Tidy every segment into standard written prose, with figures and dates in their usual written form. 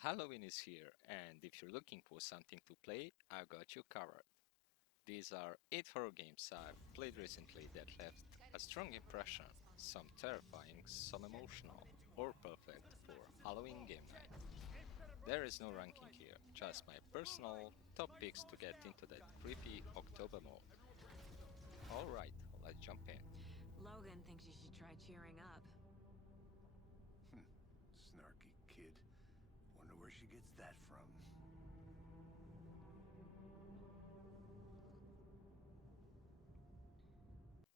Halloween is here, and if you're looking for something to play, I've got you covered. These are 8 horror games I've played recently that left a strong impression, some terrifying, some emotional, or perfect for Halloween game night. There is no ranking here, just my personal top picks to get into that creepy October mode. Alright, let's jump in. Logan thinks you should try cheering up. Snarky kid. Wonder where she gets that from.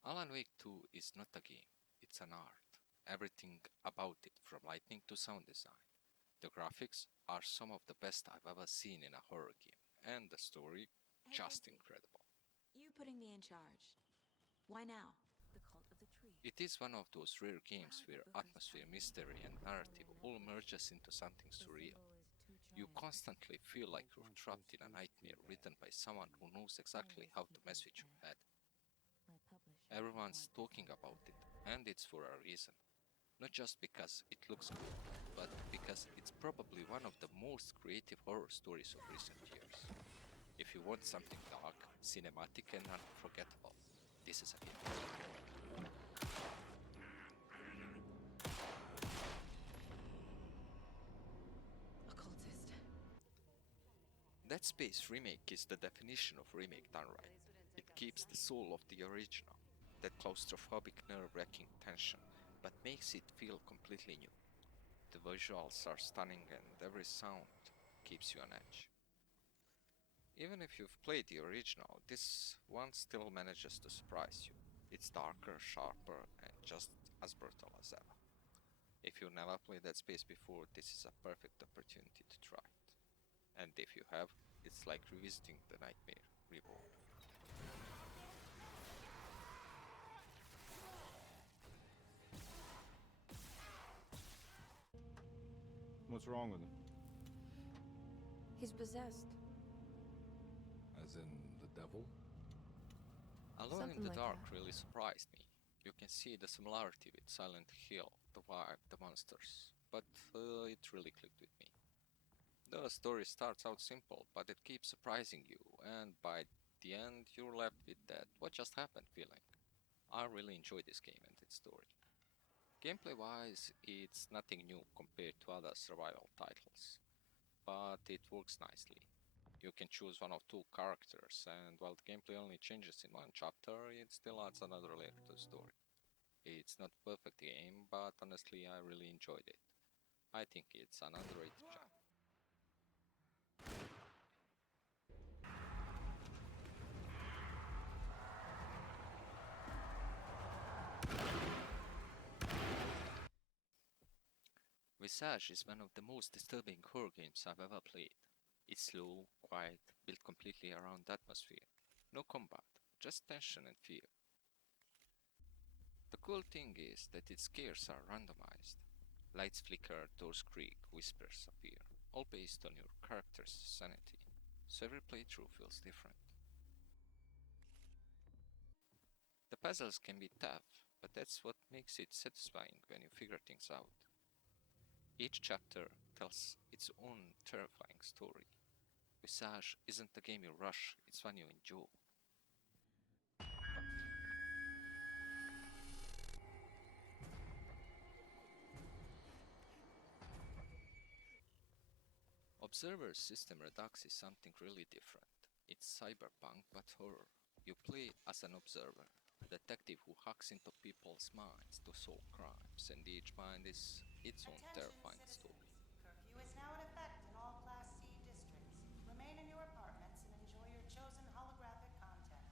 Alan Wake 2 is not a game, it's an art. Everything about it, from lighting to sound design. The graphics are some of the best I've ever seen in a horror game, and the story, Hey, just Lacey, incredible. you putting me in charge. Why now? The cult of the tree. It is one of those rare games Wow, the where book was atmosphere, tiny. mystery, and narrative all merges into something surreal. You constantly feel like you're trapped in a nightmare written by someone who knows exactly how to mess with your head. Everyone's talking about it, and it's for a reason. Not just because it looks cool, but because it's probably one of the most creative horror stories of recent years. If you want something dark, cinematic, and unforgettable, this is a game. Occultist. Dead Space Remake is the definition of remake done right. It keeps the soul of the original, that claustrophobic nerve-wracking tension, but makes it feel completely new. The visuals are stunning and every sound keeps you on edge. Even if you've played the original, this one still manages to surprise you. It's darker, sharper, and just as brutal as ever. If you never played Dead Space before, this is a perfect opportunity to try it. And if you have, it's like revisiting the Nightmare Reborn. What's wrong with him? He's possessed. As in the devil? Alone in Something the like Dark that. really surprised me. You can see the similarity with Silent Hill, the vibe, the monsters, but it really clicked with me. The story starts out simple, but it keeps surprising you, and by the end, you're left with that what just happened feeling. I really enjoyed this game and its story. Gameplay wise, it's nothing new compared to other survival titles, but it works nicely. You can choose one of two characters, and while the gameplay only changes in one chapter, it still adds another layer to the story. It's not a perfect game, but honestly, I really enjoyed it. I think it's an underrated gem. Visage is one of the most disturbing horror games I've ever played. It's slow, quiet, built completely around atmosphere. No combat, just tension and fear. The cool thing is that its scares are randomized. Lights flicker, doors creak, whispers appear, all based on your character's sanity. So every playthrough feels different. The puzzles can be tough, but that's what makes it satisfying when you figure things out. Each chapter tells its own terrifying story. Visage isn't a game you rush, it's one you enjoy. Observer's system Redux is something really different. It's cyberpunk but horror. You play as an observer, a detective who hacks into people's minds to solve crimes, and each mind is its own Attention, terrifying citizens. story. Curfew is now in effect in all Class C districts. Remain in your apartments and enjoy your chosen holographic content.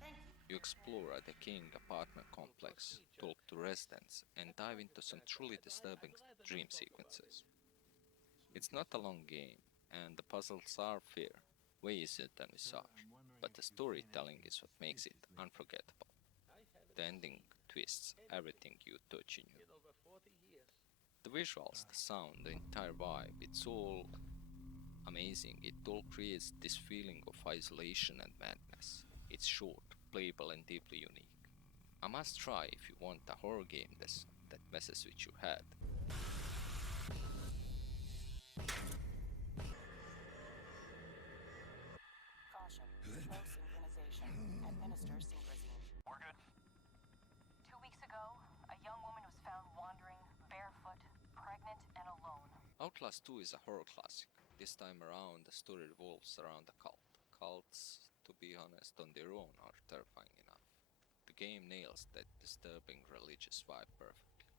Thank you. You explore a decaying apartment complex, talk to residents, and dive into some truly disturbing dream sequences. It's not a long game, and the puzzles are fair, way easier than Visage, but the storytelling is what makes it unforgettable. The ending twists everything you touch in you. The visuals, the sound, the entire vibe, it's all amazing. It all creates this feeling of isolation and madness. It's short, playable, and deeply unique. A must try if you want a horror game that messes with your head. administer Synchrosine. We're good. 2 weeks ago, a young woman was found wandering, barefoot, pregnant, and alone. Outlast 2 is a horror classic. This time around, the story revolves around a cult. Cults, to be honest, on their own are terrifying enough. The game nails that disturbing religious vibe perfectly.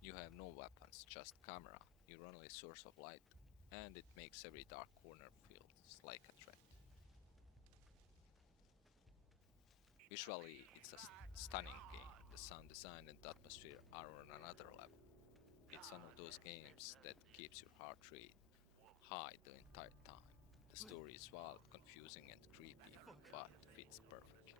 You have no weapons, just camera, your only source of light, and it makes every dark corner feels like a threat. Visually, it's a stunning game. The sound design and the atmosphere are on another level. It's one of those games that keeps your heart rate high the entire time. The story is wild, confusing, and creepy, but fits perfectly.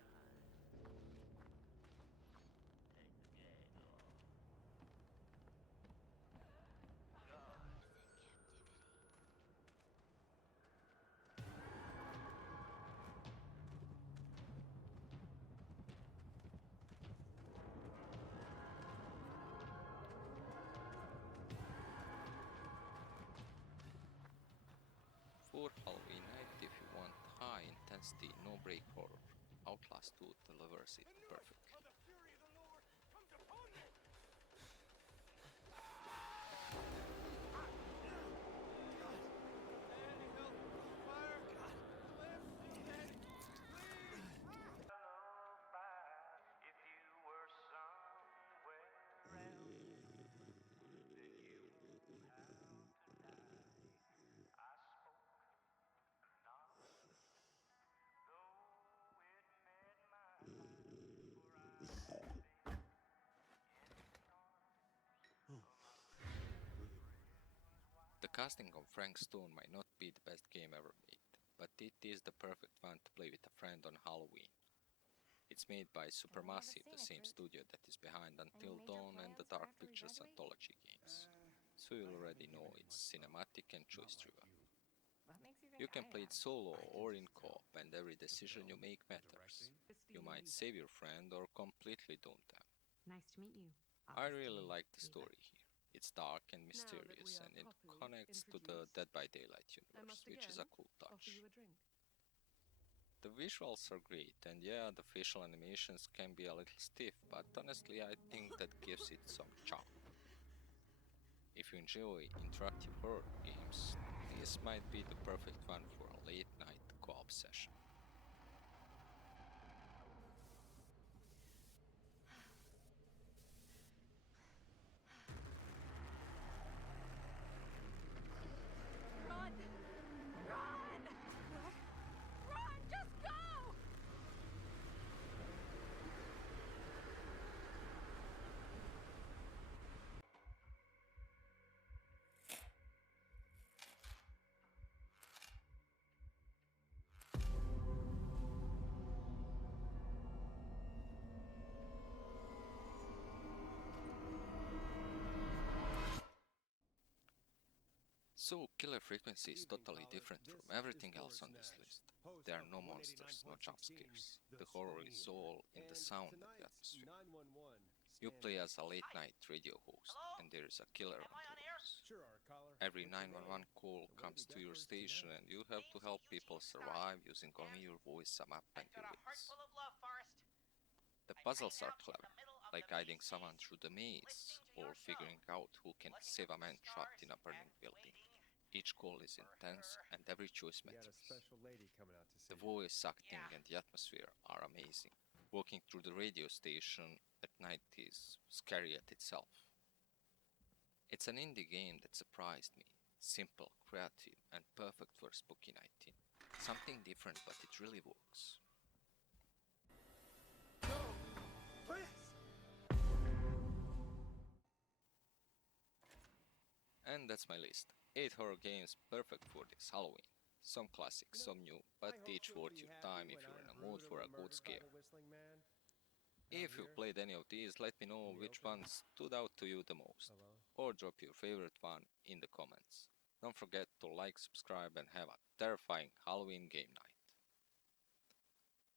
For Halloween night, if you want high intensity, no break horror, Outlast 2 delivers it perfectly. The casting of Frank Stone might not be the best game ever made, but it is the perfect one to play with a friend on Halloween. It's made by Supermassive, the same studio that is behind Until Dawn and the Dark Pictures anthology games. So you already know it's cinematic and choice driven. You can play it solo or in co-op, and every decision you make matters. You might save your friend or completely doom them. Nice to meet you. I really like the story here. It's dark and mysterious, and it connects to the Dead by Daylight universe, which is a cool touch. The visuals are great, and yeah, the facial animations can be a little stiff, but honestly, I think that gives it some charm. If you enjoy interactive horror games, this might be the perfect one for a late night co-op session. Run! Run! Run! Just go! So, Killer Frequency is totally different from everything else on this list. There are no monsters, no jump scares. The horror is all in the sound and the atmosphere. You play as a late night radio host, and there is a killer on the loose. Every 911 call comes to your station, and you have to help people survive using only your voice, a map, and your wits. The puzzles are clever, like guiding someone through the maze, or figuring out who can save a man trapped in a burning building. Each call is intense, and every choice matters. The voice acting and the atmosphere are amazing. Walking through the radio station at night is scary at itself. It's an indie game that surprised me. Simple, creative, and perfect for a spooky night in. Something different, but it really works. And that's my list. 8 horror games perfect for this Halloween. Some classics, some new, but each worth your time if you're in a mood for a good scare. If you've played any of these, let me know which ones stood out to you the most, or drop your favorite one in the comments. Don't forget to like, subscribe, and have a terrifying Halloween game night.